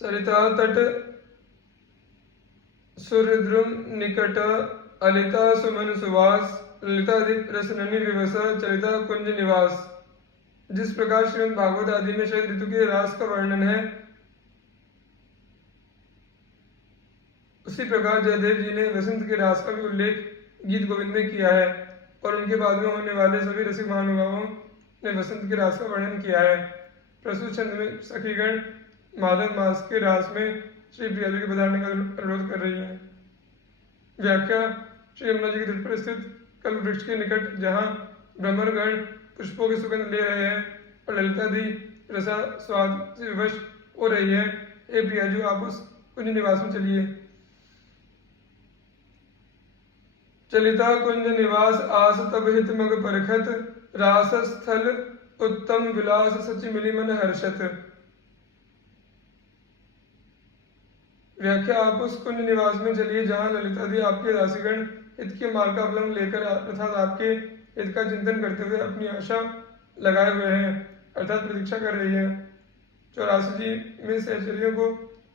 सरिता तट सुहृद्रुम निकट अलिता सुमन सुवास ललिताधिक रसननि विवस चलिता कुंज निवास। जिस प्रकार श्रीमद् भागवत आदि में शरद ऋतु के रास का वर्णन है, उसी प्रकार जयदेव जी ने वसंत के रास का भी उल्लेख गीत गोविंद में किया है और उनके बाद में होने वाले सभी रसिक महानुभावों ने वसंत के रास का वर्णन किया है। प्रस्तुत छंद में सखीगण माधव मास के रास में श्री प्रिया जी के पधारने का अनुरोध कर रही है। व्याख्या। श्री यमुना जी के तट पर स्थित कल्प वृक्ष के निकट जहाँ ब्रह्मगण पुष्पों की सुगंध ले रहे हैं और ललितादि रसा स्वाद से विवश हो रही है, हे प्रियाजू आप उस कुंज निवास में चलिए। चलिता कुंज निवास आस तब हित मग परखत रास स्थल उत्तम विलास सच मिली मन हर्षत। व्याख्या। आप उस कुंज निवास में चलिए जहाँ ललितादि आपके दासीगण हित के मार्ग का अवलंबन लेकर अर्थात आपके हित का चिंतन करते हुए अपनी आशा लगाए हुए हैं अर्थात प्रतीक्षा कर रही है। 84 जी में सहचर्यों को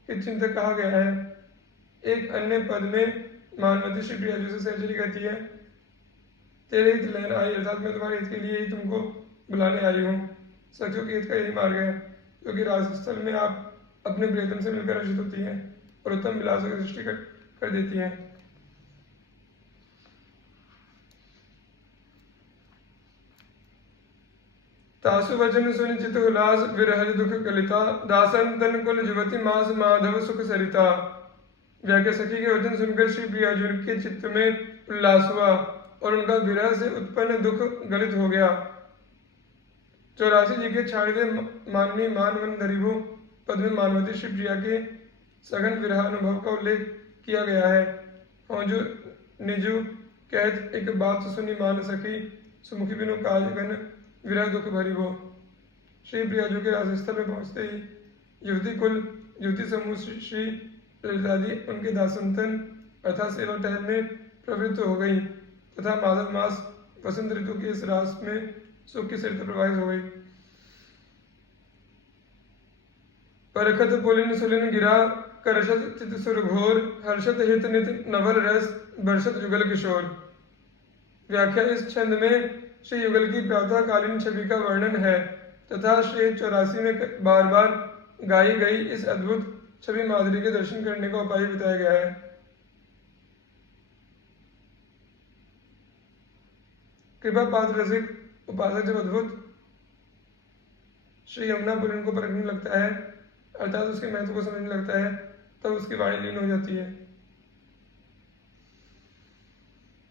हित चिंतक कहा गया है। एक अन्य पद में मानवती श्री प्रिया जी से सहचरी कहती है, तेरे हित लेने आई अर्थात मैं तुम्हारे हित के लिए ही तुमको बुलाने आई हूँ। सखियों के हित का यही मार्ग है क्योंकि राजस्थल में आप अपने प्रियतम से मिलकर हर्षित होती हैं और उत्तम विलासों की सृष्टि कर देती हैं। तासु वचन सुनि चित उल्लास विरह दुख कलिता दासन तन कुल जुवती मास माधव सुख सरिता। व्याख्या। सखी के वचन सुनकर श्री प्रियाजुन के चित्त में उल्लास हुआ और उनका विरह से उत्पन्न दुख गलित हो गया। 84 जी के छाड़िदे माननी मानवन दरिभु पद में मानवती श्री प्रिया के सघन विरह अनुभव का उल्लेख किया गया है। जो निजु कहत एक बात सुनी मान सखी सुमुखी बिनु काज घन विरह दुख भरी वो। श्री प्रियाजू के राजस्थल में पहुंचते ही युवती कुल युवती समूह श्री ललितादि उनके दासंतन अर्थात सेवा टहल में प्रवृत्त हो गई तथा माधव मास वसंत ऋतु के इस रास में सुख की सरिता प्रवाहित हो गई। परखत पुलिन सुलिन गिरा करशत चित सुर घोर हर्षत हित नित नवल रस बरसत युगल किशोर। व्याख्या। इस छंद में श्री युगल की प्रातःकालीन छवि का वर्णन है तथा श्री 84 में बार बार गाई गई इस अद्भुत छवि माधुरी के दर्शन करने का उपाय बताया गया है। कृपा पात्र रसिक उपासक जब अद्भुत श्री यमुना पुलिन को परखने लगता है अर्थात उसके महत्व को समझने लगता है तब उसकी वाणी लीन हो जाती है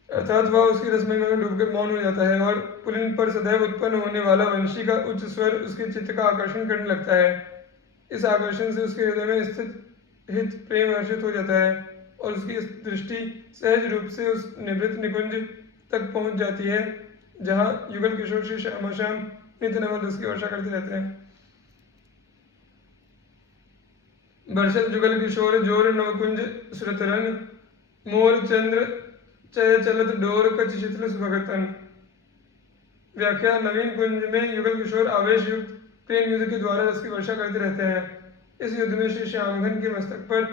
अर्थात वह उसकी रसमय में डूबकर मौन हो जाता है और पुलिन पर सदैव उत्पन्न होने वाला वंशी का उच्च स्वर उसके चित्त का आकर्षण करने लगता है। इस आकर्षण से उसके हृदय में स्थित हित प्रेम हर्षित हो जाता है और उसकी दृष्टि सहज रूप से उस निवृत्त निकुंज तक पहुंच जाती है जहां युगल किशोर श्री श्याम श्याम नित्य नवल रस की वर्षा करते रहते हैं। बरसत जुगल किशोर जोर नवकुंज सुरतरन मोर चंद्र चय चलत डोर कच शिथिल सुभगतन। व्याख्या। नवीन कुंज में युगल किशोर आवेश युक्त प्रेम युद्ध के द्वारा रस की वर्षा करते रहते हैं। इस युद्ध में श्री श्यामघन के मस्तक पर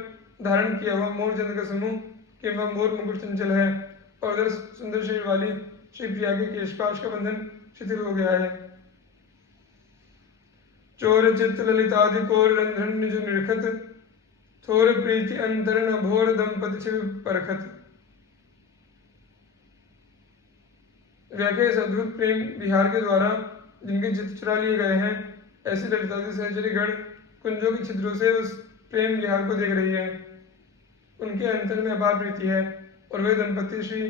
धारण किया हुआ मोर चंद्र का समूह किंवा मोर मुकुट चंचल है और उधर सुंदर शरीर वाली श्री प्रिया के केशपाश का बंधन शिथिल हो गया है। चोर चित्त ललितादि कोर रंध्रन निज निरखत थोर प्रीति अंतरण अभोर दंपति छिव परखत। व्याख्या। इस अद्भुत प्रेम विहार के द्वारा जिनके चित्त चुरा लिए गए हैं ऐसी ललितादि सहचरी गण कुंजों की छिद्रों से उस प्रेम विहार को देख रही है। उनके अंतर में अपार प्रीति है और वे दंपति श्री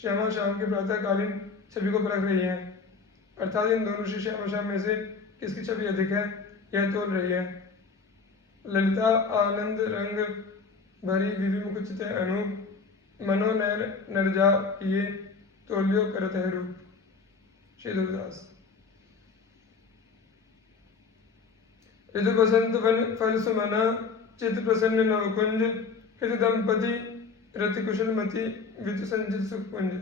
श्यामा श्याम के प्रातःकालीन छवि को परख रही है अर्थात इन दोनों श्री श्यामा श्याम में से किसकी छवि अधिक है यह तोल रही है। ललिता आनंद रंग भरी विविमुख चित अनूप मनोनयन नरजा किए तोल्यो करत है रूप। श्री दुर्दास। ऋतु बसंत वन फल सुमना चित प्रसन्न नवकुंज हित दंपति रति कुशल मति विच संचित सुखपुंज।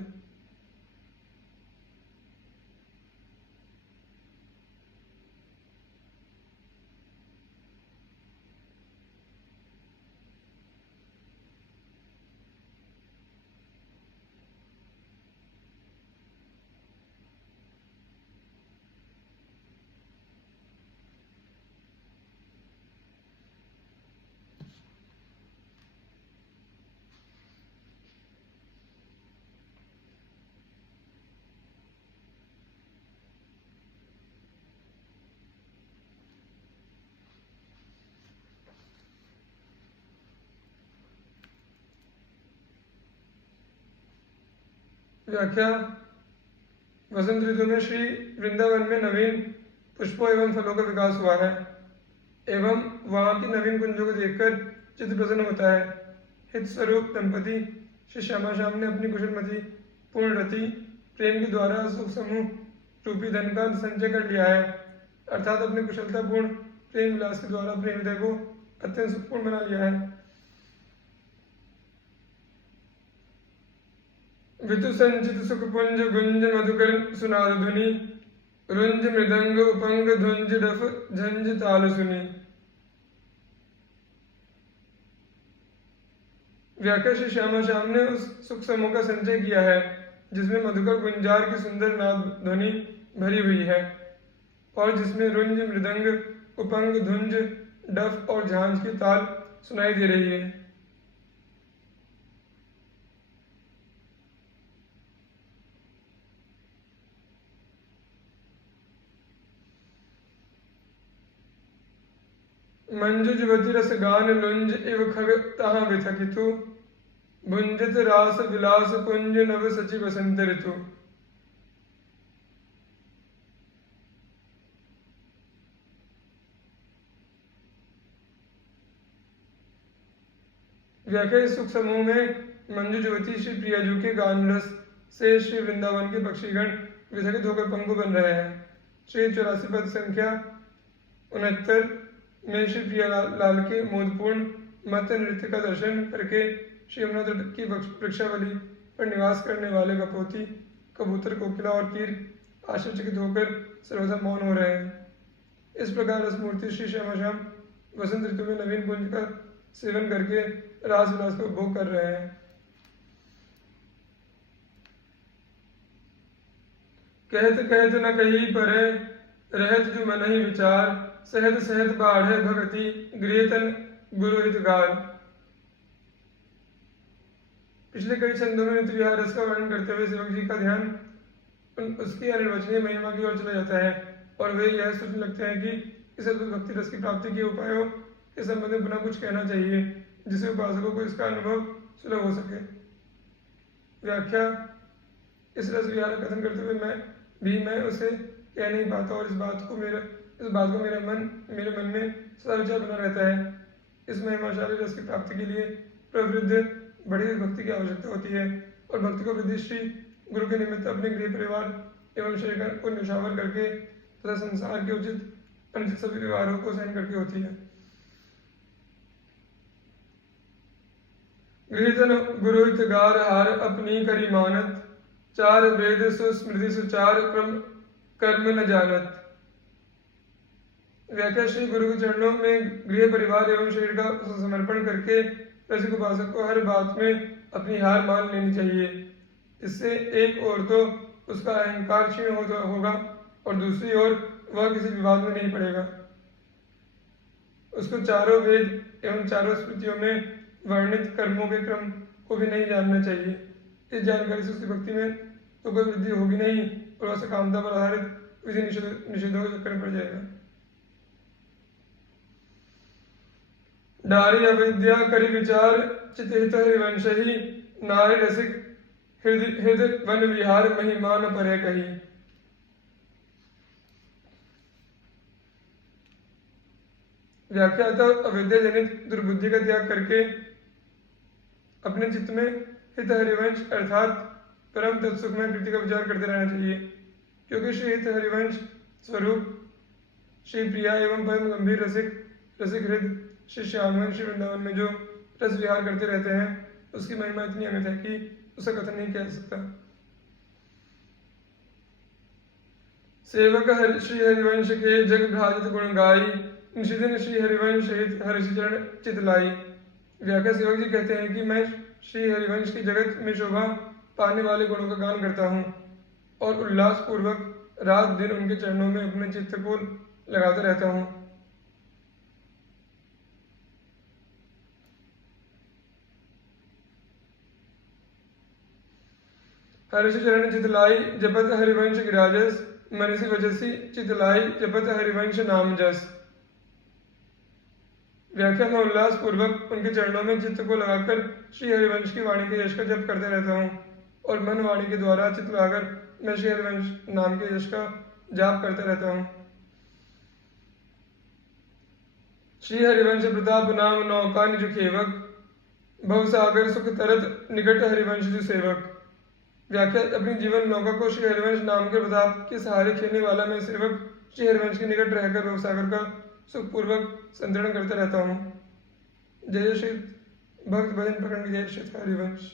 व्याख्या। वसंत ऋतु में श्री वृंदावन में नवीन पुष्पों एवं फलों का विकास हुआ है एवं वहाँ की नवीन कुंजों को देखकर चित्त प्रसन्न होता है। हित स्वरूप दंपति श्री श्यामा श्याम ने अपनी कुशलमती पूर्णरति प्रेम के द्वारा सुख समूह रूपी धन का संचय कर लिया है, अर्थात अपने कुशलतापूर्ण प्रेम विलास के द्वारा अपने हृदय को अत्यंत सुखपूर्ण बना लिया है। वितु संचित सुखपुंज गुंज मधुकर सुनाद ध्वनि रुंज मृदंग उपंग धुंज डफ झंझ ताल सुनी। व्याख्या। श्री श्यामा श्याम ने उस सुख समूह का संचय किया है जिसमें मधुकर गुंजार की सुंदर नाद ध्वनि भरी हुई है और जिसमें रुंज मृदंग उपंग धुंज डफ और झांझ की ताल सुनाई दे रही है। मंजु जुवति रस गान लुंज इव खग तहाँ विथकितु भुंजित रास विलास कुंज नव सचि बसंत ऋतु। व्याख्या। सुख समूह में मंजू युवती श्री प्रियाजू के गान रस से श्री वृंदावन के पक्षीगण विथकित होकर पंगु बन रहे हैं। श्री 84 पद संख्या 69 में श्री प्रिया लाल के मोदपूर्ण मत नृत्य का दर्शन करके श्री यमुना तट की वृक्षावली पर निवास करने वाले कपोती कबूतर कोकिला और कीर आश्चर्यचकित होकर सर्वथा मौन हो रहे हैं। इस प्रकार रसमूर्ति श्री श्यामा श्याम वसंत ऋतु में नवीन कुंज का सेवन करके रास विलास का उपभोग कर रहे हैं। कहत कहत न कही परे रहत जो मन ही विचार सहत सहत बाढ़ भगति गृहतन गुरु हितगार। पिछले कई छंदों में नित्य विहार रस का वर्णन करते हुए सेवक जी का ध्यान उसकी अनिर्वचनीय महिमा की ओर चला जाता है और वे यह सोचने लगते हैं कि इस अद्भुत भक्ति रस की प्राप्ति के उपायों के संबंध में पुनः कुछ कहना चाहिए जिससे उपासकों को इसका अनुभव सुलभ हो सके। व्याख्या। इस रस विहार का कथन करते हुए मैं उसे कह नहीं पाता और इस बात को मेरे मन में सदा विचार बना रहता है। इस महिमाशाली रस की प्राप्ति के लिए प्रवृद्ध बड़ी हुई भक्ति की आवश्यकता होती है और भक्ति को वृद्धि श्री गुरु के निमित्त अपने गृह परिवार एवं शरीर को निशावर करके तथा संसार के उचित अनुचित सभी व्यवहारों को सहन करके होती है। गृहतन गुरु हितगार हार अपनी करी मानत चार वेद सुस्मृति सुचार कर्म न जानत। व्याख्या। श्री गुरु के चरणों में गृह परिवार एवं शरीर का समर्पण करके रसिक उपासक को हर बात में अपनी हार मान लेनी चाहिए। इससे एक ओर तो उसका अहंकार क्षीण होगा और दूसरी ओर वह किसी विवाद में नहीं पड़ेगा। उसको चारों वेद एवं चारों स्मृतियों में वर्णित कर्मों के क्रम को भी नहीं जानना चाहिए। इस जानकारी से उसकी भक्ति में तो कोई वृद्धि होगी नहीं और वह कामता पर आधारित विधि निषेधों के चक्कर में पड़ जाएगा। नारी अविद्या करी विचार चितिहित हरिवंश ही नारी रसिक हृदय वन विहार महिमान परे कही। व्याख्या। अविद्या जनित दुर्बुद्धि का त्याग करके अपने चित्त में हित हरिवंश अर्थात परम तत्सुखमय कृति का विचार करते रहना चाहिए, क्योंकि श्री हित हरिवंश स्वरूप श्री प्रिया एवं परम गंभीर रसिक हृदय श्री श्यामवन श्री वृंदावन में जो रस विहार करते रहते हैं उसकी महिमा इतनी अमित है कि उसका कथन नहीं कह सकता। सेवक श्री हरिवंश के जग भ्राजित गुण गाई निशिदिन श्री हरिवंश हरिचरण चितलाई। व्याख्या। सेवक जी कहते हैं कि मैं श्री हरिवंश की जगत में शोभा पाने वाले गुणों का गान करता हूँ और उल्लास पूर्वक रात दिन उनके चरणों में अपने चित्त को लगाता रहता हूँ। हर्ष चरण चितलाई जपत हरिवंश गिराजस मनसी वजसी चितलाई जपत हरिवंश नाम जस। व्याख्या। में उल्लास पूर्वक उनके चरणों में चित्त को लगाकर श्री हरिवंश की वाणी के यश का जप करते रहता हूँ और मन वाणी के द्वारा चित्त लगाकर मैं श्री हरिवंश नाम के यश का जाप करता रहता हूँ। श्री हरिवंश प्रताप नाम नौका निज खेवक, भव सागर सुख तरत निकट हरिवंश जो सेवक। व्याख्या, अपनी जीवन नौका को श्री हरिवंश नाम के प्रताप के सहारे खेलने वाला मैं सेवक श्री हरिवंश के निकट रहकर भव सागर का सुखपूर्वक संतरण करता रहता हूँ। जय श्री भक्त भजन प्रकरण, जय श्री हरिवंश।